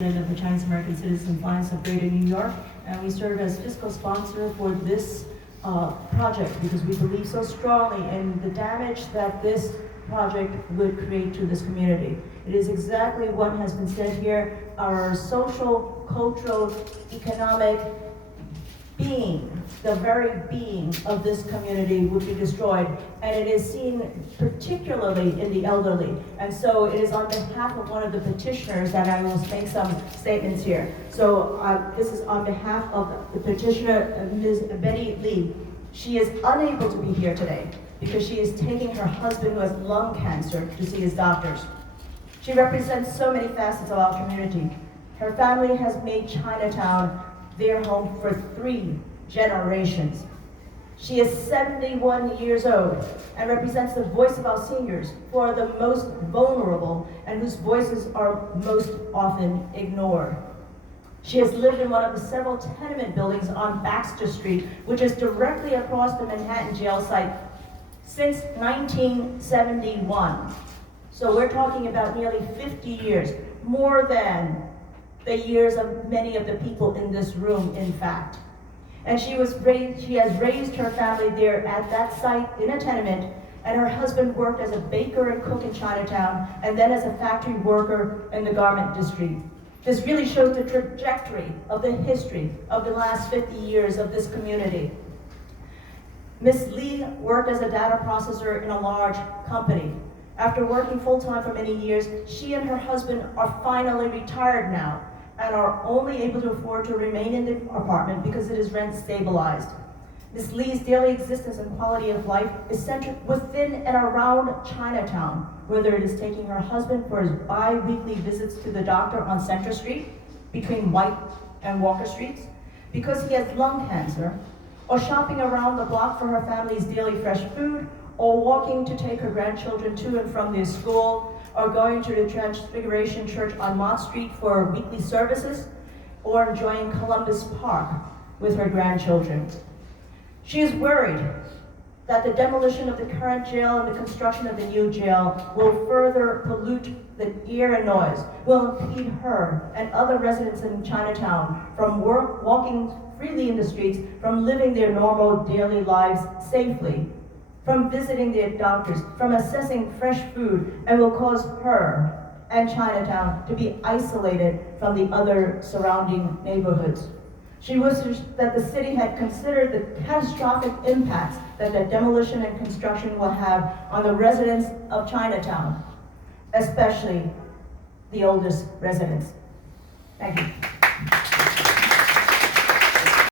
Of the Chinese American Citizens Alliance of Greater New York, and we serve as fiscal sponsor for this project because we believe so strongly in the damage that this project would create to this community. It is exactly what has been said here. Our social, cultural, economic being, the very being of this community would be destroyed, and it is seen particularly in the elderly. And so it is on behalf of one of the petitioners that I will make some statements here. So this is on behalf of the petitioner, Ms. Betty Lee. She is unable to be here today because she is taking her husband who has lung cancer to see his doctors. She represents so many facets of our community. Her family has made Chinatown their home for 3 generations. She is 71 years old and represents the voice of our seniors, who are the most vulnerable and whose voices are most often ignored. She has lived in one of the several tenement buildings on Baxter Street, which is directly across the Manhattan jail site, since 1971. So we're talking about nearly 50 years, more than the years of many of the people in this room, in fact. And she has raised her family there at that site in a tenement, and her husband worked as a baker and cook in Chinatown, and then as a factory worker in the garment industry. This really shows the trajectory of the history of the last 50 years of this community. Ms. Lee worked as a data processor in a large company. After working full-time for many years, she and her husband are finally retired now and are only able to afford to remain in the apartment because it is rent stabilized. Ms. Lee's daily existence and quality of life is centered within and around Chinatown, whether it is taking her husband for his bi-weekly visits to the doctor on Center Street, between White and Walker Streets, because he has lung cancer, or shopping around the block for her family's daily fresh food, or walking to take her grandchildren to and from their school, or going to the Transfiguration Church on Mott Street for weekly services, or enjoying Columbus Park with her grandchildren. She is worried that the demolition of the current jail and the construction of the new jail will further pollute the air and noise, will impede her and other residents in Chinatown from walking freely in the streets, from living their normal daily lives safely, from visiting their doctors, from accessing fresh food, and will cause her and Chinatown to be isolated from the other surrounding neighborhoods. She wishes that the city had considered the catastrophic impacts that the demolition and construction will have on the residents of Chinatown, especially the oldest residents. Thank you.